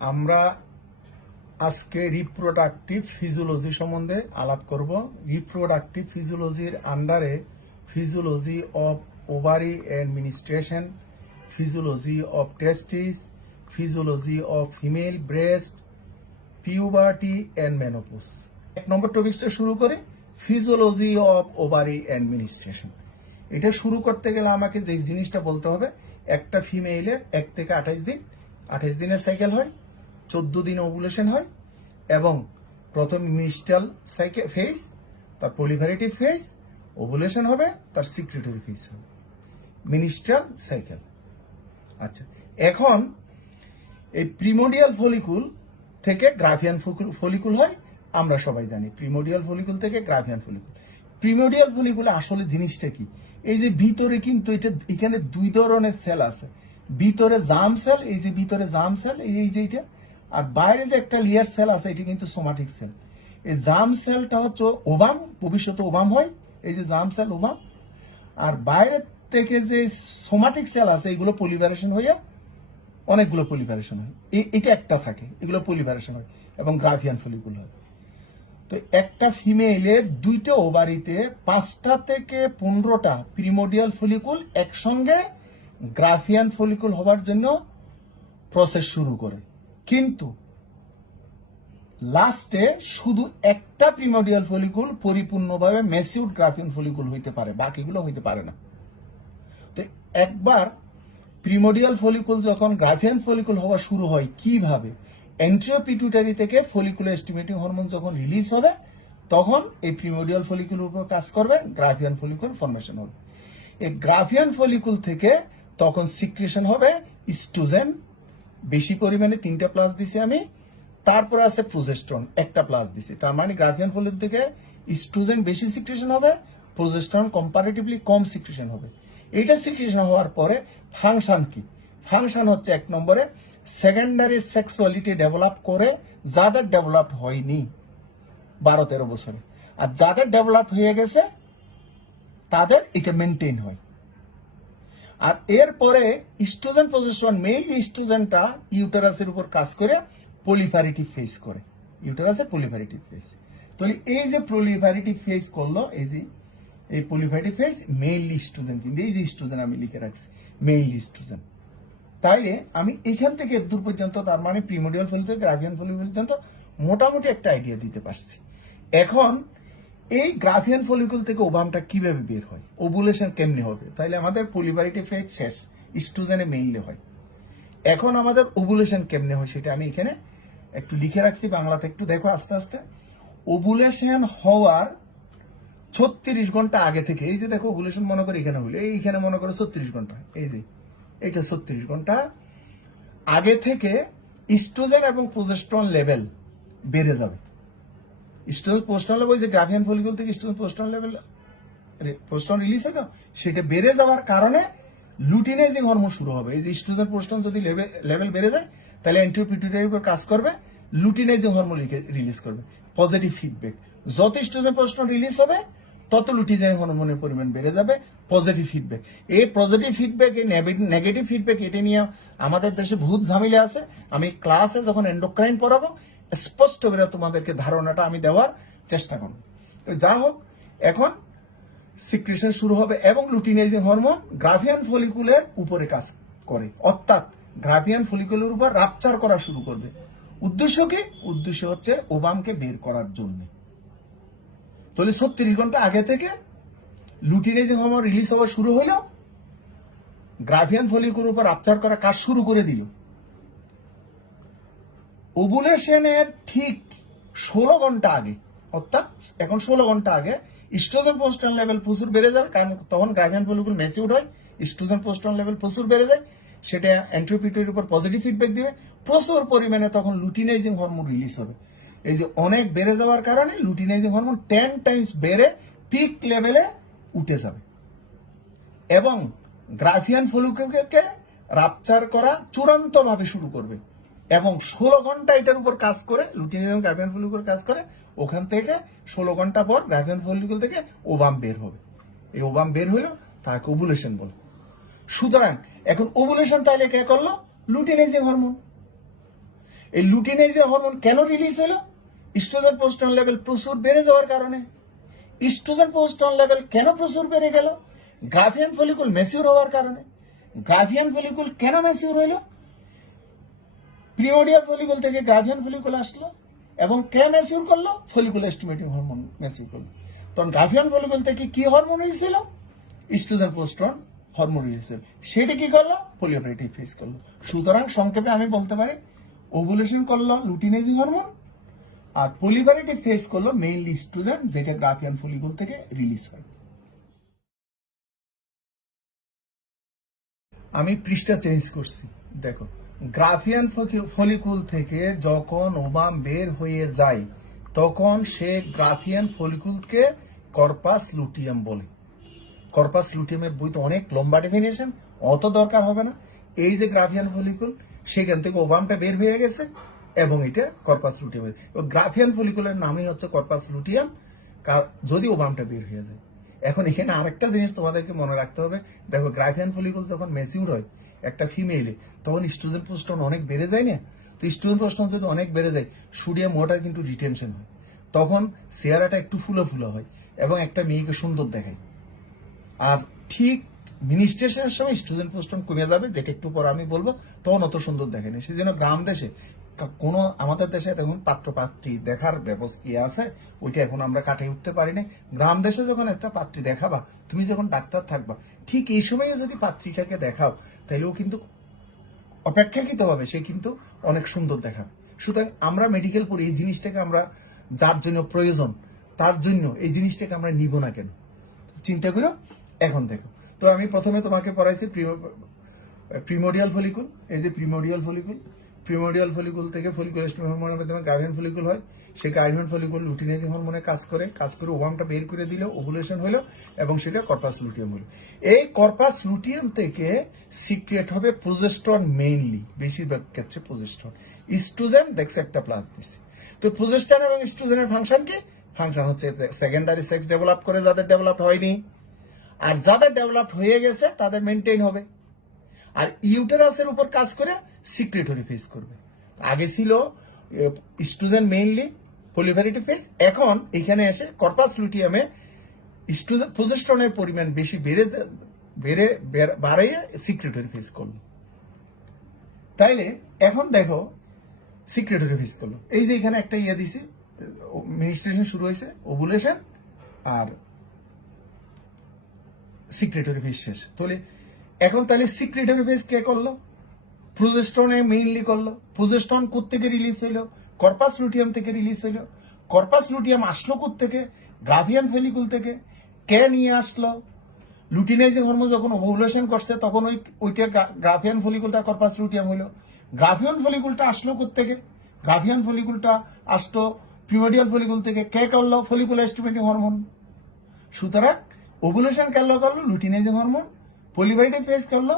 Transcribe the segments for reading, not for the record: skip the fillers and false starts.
আমরা আজকে reproductive physiology সম্বন্ধে আলাপ করব। রিপ্রোডাক্টিভ ফিজিওলজির আন্ডারে physiology of ovary and menstruation, physiology of testis, physiology of female breast, puberty and menopause. 1 number টপিকটা শুরু করে physiology of ovary and menstruation. এটা শুরু করতে গেলে আমাকে যে জিনিসটা বলতে হবে, একটা ফিমেইলের 1 থেকে 28 দিনের সাইকেল হয়, 14 দিনে ওভুলেশন হয় এবং প্রথম মিনিস্ট্রাল সাইকেল ফেজ, তার পলিফারেটিভ ফেজ, ওভুলেশন হবে, তার সিক্রেটরি ফেজ হবে, মিনিস্ট্রাল সাইকেল। আচ্ছা, এখন এই প্রিমোডিয়াল ফলিকুল থেকে গ্রাভিয়ান ফলিকুল হয়, আমরা সবাই জানি প্রিমোডিয়াল ফলিকুল থেকে গ্রাভিয়ান ফলিকুল। প্রিমোডিয়াল ফলিকুলে আসলে জিনিসটা কি? এই যে ভিতরে কিন্তু এখানে 2 ধরনের সেল আছে, ভিতরে জার্ম সেল, এই যে ভিতরে জার্ম সেল, এই যে এটা, আর বাইরে যে একটা লেয়ার সেল আছে, এটা কিন্তু সোমাটিক সেল। এই জার্ম সেলটা হচ্ছে ওভাম, ভবিষ্যতে ওভাম হয়, এই যে জার্ম সেল ওভাম। আর বাইরে থেকে যে সোমাটিক সেল আছে, এগুলো পলিভারেশন হয়ে অনেকগুলো পলিভারেশন হয়, এটা একটা থাকে, এগুলো পলিভারেশন হয় এবং গ্রাভিয়ান ফলিকুল হয়। তো একটা ফিমেইলের 2টা ওভারিতে 5টা থেকে 15টা প্রিমোডিয়াল ফলিকুল একসঙ্গে গ্রাভিয়ান ফলিকুল হওয়ার জন্য প্রসেস শুরু করে, কিন্তু লাস্টে শুধু একটা প্রিমোডিয়াল ফলিকুল পরিপূর্ণভাবে ম্যাচিউরড গ্রাভিয়ান ফলিকুল হইতে পারে, বাকিগুলো হইতে পারে না। তো একবার প্রিমোডিয়াল ফলিকুল যখন গ্রাভিয়ান ফলিকুল হওয়া শুরু হয়, কিভাবে? এন্টেরিয়র পিটুইটারি থেকে ফলিকুলার স্টিমুলেটিং হরমোন যখন রিলিজ হবে, তখন এই প্রিমোডিয়াল ফলিকুলের উপর কাজ করবে, গ্রাভিয়ান ফলিকুল ফর্মেশন হবে। এই গ্রাভিয়ান ফলিকুল থেকে তখন সিক্রেশন হবে ইস্ট্রোজেন, বেশি পরিমাণে 3টা প্লাস দিছি আমি, তারপর আছে প্রোজেস্টেরন 1টা প্লাস দিছি। তার মানে গ্রাভিয়ান ফলিকুল থেকে ইস্ট্রোজেন বেশি সিক্রেশন হবে, প্রোজেস্টেরন কম্পারেটিভলি কম সিক্রেশন হবে। এটা সিক্রেশন হওয়ার পরে ফাংশন কি? ফাংশন হচ্ছে 1 নম্বরে সেকেন্ডারি সেক্সুয়ালিটি ডেভেলপ করে, যাদের ডেভেলপ হয়নি 12-13 বছরে, আর যাদের ডেভেলপ হয়ে গেছে তাদের এটা মেনটেন হয়। আর এরপরে ইস্ট্রোজেন প্রজেস্টেরন, মেইল ইস্ট্রোজেনটা ইউটেরাসের উপর কাজ করে পলিফারেটিভ ফেজ করে, ইউটেরাসের পলিফারেটিভ ফেজ। তাহলে এই যে পলিফারেটিভ ফেজ করলো, এই যে এই পলিফারেটিভ ফেজ মেইল ইস্ট্রোজেন, কিন্তু এই যে ইস্ট্রোজেন আমি লিখে রাখছি মেইল ইস্ট্রোজেন। তাইলে আমি এখান থেকে দূর পর্যন্ত, তার মানে প্রিমোডিয়াল ফলিকুল থেকে গ্রাভিয়ান ফলিকুল পর্যন্ত মোটামুটি একটা আইডিয়া দিতে পারছি। এখন এই গ্রাভিয়ান ফলিকুল থেকে ওভামটা কিভাবে বের হয়, ওভুলেশন কেমনে হবে? তাইলে আমাদের পলিফারেটিভ ফেজ শেষ, ইস্ট্রোজেনে মেইনলি হয়। এখন আমাদের ওভুলেশন কেমনে হয় সেটা আমি এখানে একটু লিখে রাখছি বাংলাতে, একটু দেখো আস্তে আস্তে। ওভুলেশন হওয়ার 36 ঘন্টা আগে থেকে, এই যে দেখো ওভুলেশন মনে করে এখানে হইলো, এইখানে মনে করো 36 ঘন্টা, এই যে এটা 36 ঘন্টা আগে থেকে ইস্ট্রোজেন এবং প্রোজেস্টেরন লেভেল বেড়ে যাবে। ইস্ট্রোজেন প্রোজেস্টেরন লেভেল, যে গ্রাভিয়ান ফলিকুল থেকে oestrogen progesterone level, progesterone release হয়, সেটা বেড়ে যাওয়ার কারণে লুটিনাইজিং হরমোন শুরু হবে। এই যে ইস্ট্রোজেন প্রোজেস্টেরন যদি লেভেল বেড়ে যায়, তাহলে এন্টেরিয়র পিটুইটারির উপর কাজ করবে, লুটিনাইজিং হরমোন রিলিজ করবে, পজিটিভ ফিডব্যাক। যত ইস্ট্রোজেন প্রোজেস্টেরন রিলিজ হবে, তত লুটিনাইজিং হরমোনের পরিমাণ বেড়ে যাবে, পজিটিভ ফিডব্যাক। এই পজিটিভ ফিডব্যাক, এই নেগেটিভ ফিডব্যাক, এটা নিয়ে আমাদের দেশে বহুত ঝামেলা আছে। আমি ক্লাসে যখন এন্ডোক্রাইন পড়াবো, স্পষ্ট করে তোমাদেরকে ধারণাটা আমি দেওয়ার চেষ্টা করব। যা হোক, এখন সিক্রেশন শুরু হবে এবং লুটিনাইজিং হরমোন গ্রাভিয়ান ফলিকুলের উপরে কাজ করে, অর্থাৎ গ্রাভিয়ান ফলিকুলের উপর রাপচার করা শুরু করবে। উদ্দেশ্য কি? উদ্দেশ্য হচ্ছে ওভামকে বের করার জন্য। তাহলে 36 ঘন্টা আগে থেকে লুটিনাইজিং হরমোন রিলিজ হওয়া শুরু হলো, গ্রাভিয়ান ফলিকুলের উপর রাপচার করা কাজ শুরু করে দিল। ওভুলেশনের ঠিক 16 ঘন্টা আগে, অর্থাৎ এখন 16 ঘন্টা আগে ইস্ট্রোজেন প্রোজেস্টেরন লেভেল প্রচুর বেড়ে যাবে, কারণ তখন গ্রাভিয়ান ফলিকুল ম্যাচিউরড হয়, ইস্ট্রোজেন প্রোজেস্টেরন লেভেল প্রচুর বেড়ে যায়, সেটা এন্টেরিয়র পিটুইটারির উপর পজিটিভ ফিডব্যাক দিবে, প্রচুর পরিমাণে তখন লুটিনাইজিং হরমোন রিলিজ হবে। এই যে অনেক বেড়ে যাওয়ার কারণে লুটিনাইজিং হরমোন 10 টাইমস বেড়ে পিক লেভেলে উঠে যাবে এবং গ্রাভিয়ান ফলিকুলকে রাপচার করা চূড়ান্তভাবে শুরু করবে এবং 16 ঘন্টা এটার উপর কাজ করে, লুটিনাইজিং গ্রাভিয়ান ফলিকুল কাজ করে। ওখান থেকে 16 ঘন্টা পর গ্রাভিয়ান ফলিকুল থেকে ওভাম বের হবে। এই ওভাম বের হইলো, তাকে ওভুলেশন বলে। সুতরাং এখন ওভুলেশন তাহলে কে করলো? Luteinising hormone. এই লুটিনাইজিং হরমোন কেন রিলিজ হলো? ইস্ট্রোজেন প্রোস্টেরন লেভেল প্রচুর বেড়ে যাওয়ার কারণে। ইস্ট্রোজেন প্রোস্টেরন লেভেল কেন প্রচুর বেড়ে গেল? গ্রাভিয়ান ফলিকুল ম্যাচিউর হওয়ার কারণে। গ্রাভিয়ান ফলিকুল কেন ম্যাচিউর হইল? প্রিমোডিয়াল ফলিকুল থেকে গ্রাভিয়ান ফলিকুল আসলো এবং কে ম্যাচিউর করলো? ফলিকুল স্টিমুলেটিং হরমোন ম্যাচিউর করলো। তখন গ্রাভিয়ান ফলিকুল থেকে কি হরমোন হয়েছিল? ইস্ট্রোজেন প্রোস্টেরন হরমোন হয়েছিল। সেটা কি করলো? পলিওপারেটিভ ফেজ করলো। সুতরাং সংক্ষেপে আমি বলতে পারি ওভুলেশন করলো লুটিনাইজিং হরমোন, আর পলিওপারেটিভ ফেজ করলো মেইনলি ইস্ট্রোজেন, যেটা গ্রাভিয়ান ফলিকুল থেকে রিলিজ হয়। আমি পৃষ্ঠা চেঞ্জ করছি, দেখো গ্রাভিয়ান ফলিকুল থেকে যখন ওভাম বের হয়ে যায় তখন সে গ্রাভিয়ান ফলিকুলকে কর্পাস লুটিয়াম বলে। কর্পাস লুটিয়ামের বই তো অনেক লম্বা ডেফিনেশন, অত দরকার হবে না। এই যে গ্রাভিয়ান ফলিকুল, সেখান থেকে ওভামটা বের হয়ে গেছে এবং এটা কর্পাস লুটিয়াম। গ্রাভিয়ান ফলিকুলের নামই হচ্ছে কর্পাস লুটিয়াম যদি ওভামটা বের হয়ে যায়। এখন এখানে আরেকটা জিনিস তোমাদেরকে মনে রাখতে হবে, দেখো গ্রাভিয়ান ফলিকুল যখন ম্যাচিউর হয় একটা ফিমেলে, তখন ইস্ট্রোজেন প্রোস্টেরন অনেক বেড়ে যায় না? তো ইস্ট্রোজেন প্রোস্টেরন যদি অনেক বেড়ে যায়, সোডিয়াম ওয়াটার কিন্তু রিটেনশন হয়, তখন চেহারাটা একটু ফুলো ফুলো হয় এবং একটা মেয়েকে সুন্দর দেখায়। আর ঠিক মিনিস্ট্রেশনের সময় ইস্ট্রোজেন প্রোস্টেরন কমে যাবে, যেটা একটু পর আমি বলবো, তখন অত সুন্দর দেখে না। সেই জন্য গ্রাম দেশে কোনো, আমাদের দেশে দেখুন পাত্র পাত্রী দেখার ব্যবস্থা আছে, ওইটা এখন আমরা কাটিয়ে উঠতে পারি না। গ্রাম দেশে যখন একটা পাত্রী দেখাবা, তুমি যখন ডাক্তার থাকবা, ঠিক এই সময়ে যদি পাত্রীটাকে দেখাও, তাহলেও কিন্তু অপেক্ষাকৃত হবে সে কিন্তু অনেক সুন্দর দেখাবে। সুতরাং আমরা মেডিকেল পড়ি, এই জিনিসটাকে আমরা যার জন্য প্রয়োজন তার জন্য এই জিনিসটাকে আমরা নিব না কেন? চিন্তা করো। এখন দেখো, তো আমি প্রথমে তোমাকে পড়াইছি প্রিমোডিয়াল ফলিকুল। এই যে প্রিমোডিয়াল ফলিকুল, প্রিমোডিয়াল ফলিকুল থেকে ফলিকুল স্টিমুলেটিং হরমোনের মাধ্যমে গ্রাভিয়ান ফলিকুল হয়। সেই গ্রাভিয়ান ফলিকুল লুটিনাইজিং হরমোনে কাজ করে ওভামটা বের করে দিল, ওভুলেশন হলো এবং সেটা কর্পাস লুটিয়াম হলো। এই কর্পাস লুটিয়াম থেকে সিক্রেট হবে প্রোজেস্টেরন, মেইনলি বেশিরভাগ ক্ষেত্রে প্রোজেস্টেরন। ইস্ট্রোজেন দেখছে একটা প্লাস দিছে। তো প্রোজেস্টেরন এবং ইস্ট্রোজেনের ফাংশন কি? ফাংশন হচ্ছে সেকেন্ডারি সেক্স ডেভেলপ করে, যাদের ডেভেলপ হয়নি, আর যাদের ডেভেলপ হয়ে গেছে তাদের মেনটেন হবে। আর ইউটেরাসের উপর কাজ করে সিক্রেটরি ফেজ করবে। আগে ছিল ইস্ট্রোজেন মেইনলি পলিওপারেটিভ ফেজ, এখন এখানে এসে কর্পাস লুটিয়ামে ইস্ট্রোজেন প্রোজেস্টেরনের পরিমাণ বেশি বাড়াইয়ে সিক্রেটরি ফেজ করলো। তাইলে এখন দেখো সিক্রেটরি ফেজ করলো, এই যে এখানে একটা ইয়ে দিছি, মিনিস্ট্রেশন শুরু হয়েছে, ওভুলেশন আর সিক্রেটরি ফেজ শেষ। তাহলে এখন তাহলে সিক্রেটরি ফেজ কে করলো? প্রোজেস্টেরনে মেইনলি করলো। প্রোজেস্টেরন কোত্থেকে রিলিজ হইলো? কর্পাস লুটিয়াম থেকে রিলিজ হইলো। কর্পাস লুটিয়াম আসলো কোত্থেকে? গ্রাভিয়ান ফলিকুল থেকে। কে নিয়ে আসলো? লুটিনাইজিং হরমোন যখন ওভুলেশন করছে তখন ওইটা গ্রাভিয়ান ফলিকুলটা কর্পাস লুটিয়াম হইলো। গ্রাভিয়ান ফলিকুলটা আসলো কোত্থেকে? গ্রাভিয়ান ফলিকুলটা আসলো প্রিমোডিয়াল ফলিকুল থেকে। কে করলো? Follicle stimulating hormone. সুতরাং ওভুলেশন করলো লুটিনাইজিং হরমোন, পলিওপারেটিভ ফেজ করলো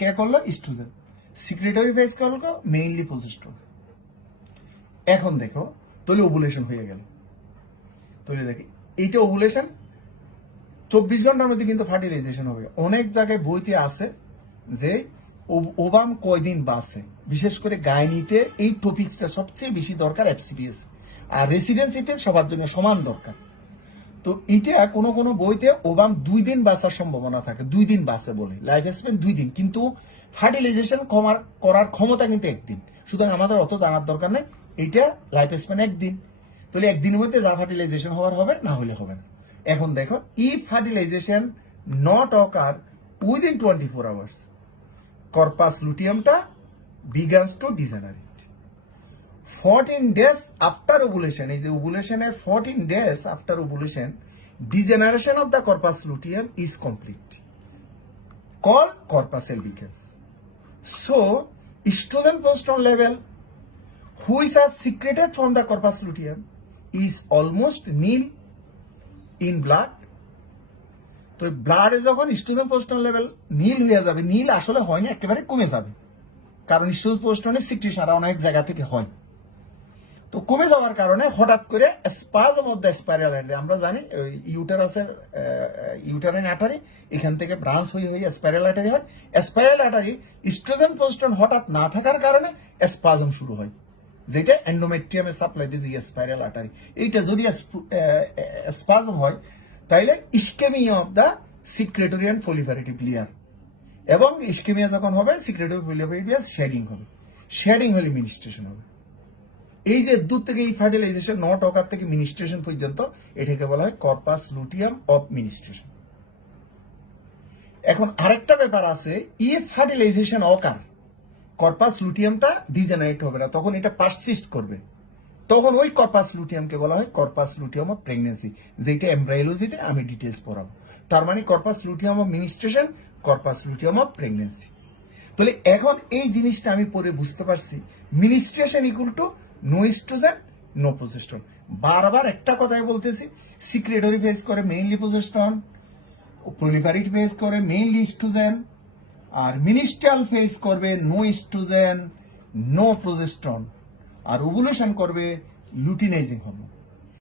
কে করলো? ইস্ট্রোজেন। সিক্রেটরি ফেজ করলো মেইনলি প্রোজেস্টেরন। এখন দেখো তাহলে ওভুলেশন হয়ে গেল। তাহলে দেখি এইটা ওভুলেশন 24 ঘন্টার মধ্যে কিন্তু ফার্টিলাইজেশন হবে। অনেক জায়গায় বইতে আছে যে ওভাম কয়দিন বাঁচে, বিশেষ করে গাইনিতে এই টপিকসটা সবচেয়ে বেশি দরকার, এফসিডিএস আর রেসিডেন্সিতে সবার জন্য সমান দরকার। তো এটা কোনো বইতে ওভাম 2 দিন বাঁচার সম্ভাবনা থাকে, 2 দিন বাঁচে বলে, লাইফ স্প্যান 2 দিন, কিন্তু ফার্টিলাইজেশন করার ক্ষমতা কিন্তু 1 দিন। সুতরাং আমাদের অত জানার দরকার নেই, এইটা লাইফ স্প্যান 1 দিন। তাহলে 1 দিনের মধ্যে যা ফার্টিলাইজেশন হওয়ার হবে, না হলে হবে না। এখন দেখো, if fertilization not occur within 24 hours, corpus লুটিয়ামটা begins to degenerate. 14 days after ovulation, এই যে ওভুলেশনের 14 days after ovulation, degeneration of the corpus luteum is complete, called corpus albicans. So estrogen progesterone level which are secreted from the corpus luteum is almost nil in blood. তো ব্লাডে যখন oestrogen progesterone level নীল হয়ে যাবে, নীল আসলে হয় না, একেবারে কমে যাবে, কারণ ইস্ট্রোজেন প্রোজেস্টেরনের সিক্রেশন অনেক জায়গা থেকে হয়। তো কমে যাওয়ার কারণে হঠাৎ করে spasm of the spiral artery, আমরা জানি ইউটেরাসের ইউটারাইন আর্টারি, এখান থেকে ব্রাঞ্চ হয়ে স্পাইরাল আর্টারি হয়। স্পাইরাল আর্টারি ইস্ট্রোজেন প্রোজেস্টেরন হঠাৎ না থাকার কারণে স্পাজম শুরু হয়। যেটা এন্ডোমেট্রিয়ামে সাপ্লাই দিয়েছে স্পাইরাল আর্টারি। এইটা যদি স্পাজম হয় তাইলে ischaemia of the secretory and proliferative layer, এবং ইস্কেমিয়া যখন হবে সিক্রেটরি প্রলিফারেটিভ লেয়ার শেডিং হবে, শেডিং হলে মিনিস্ট্রেশন হবে। এই যে দূর থেকে এই ফার্টিলাইজেশন নট অকার থেকে মিনিস্ট্রেশন পর্যন্ত এটাকে বলা হয় কর্পাস লুটিয়াম অফ মিনিস্ট্রেশন। এখন আরেকটা ব্যাপার আছে, ইফ ফার্টিলাইজেশন অকার, কর্পাস লুটিয়ামটা ডিজেনারেট হবে না, তখন এটা পারসিস্ট করবে, তখন ওই কর্পাস লুটিয়ামকে বলা হয় কর্পাস লুটিয়াম অফ প্রেগনেন্সি, যেটা এমব্রায়োলজিতে আমি ডিটেলস পড়াবো। তার মানে corpus luteum of menstruation, corpus luteum of pregnancy. তাহলে এখন এই জিনিসটা আমি পরে বুঝতে পারছি, menstruation equal to no oestrogen no progesterone. বারবার একটা কথাই বলতেছি, সিক্রেটরি ফেজ করে মেইনলি প্রজেস্টেরন, প্রলিফারেটিভ ফেজ করে মেইনলি ইস্ট্রোজেন, আর মিনিস্ট্রিয়াল ফেজ করবে নো ইস্ট্রোজেন নো প্রজেস্টেরন, আর ওভুলেশন করবে লুটিনাইজিং হরমোন।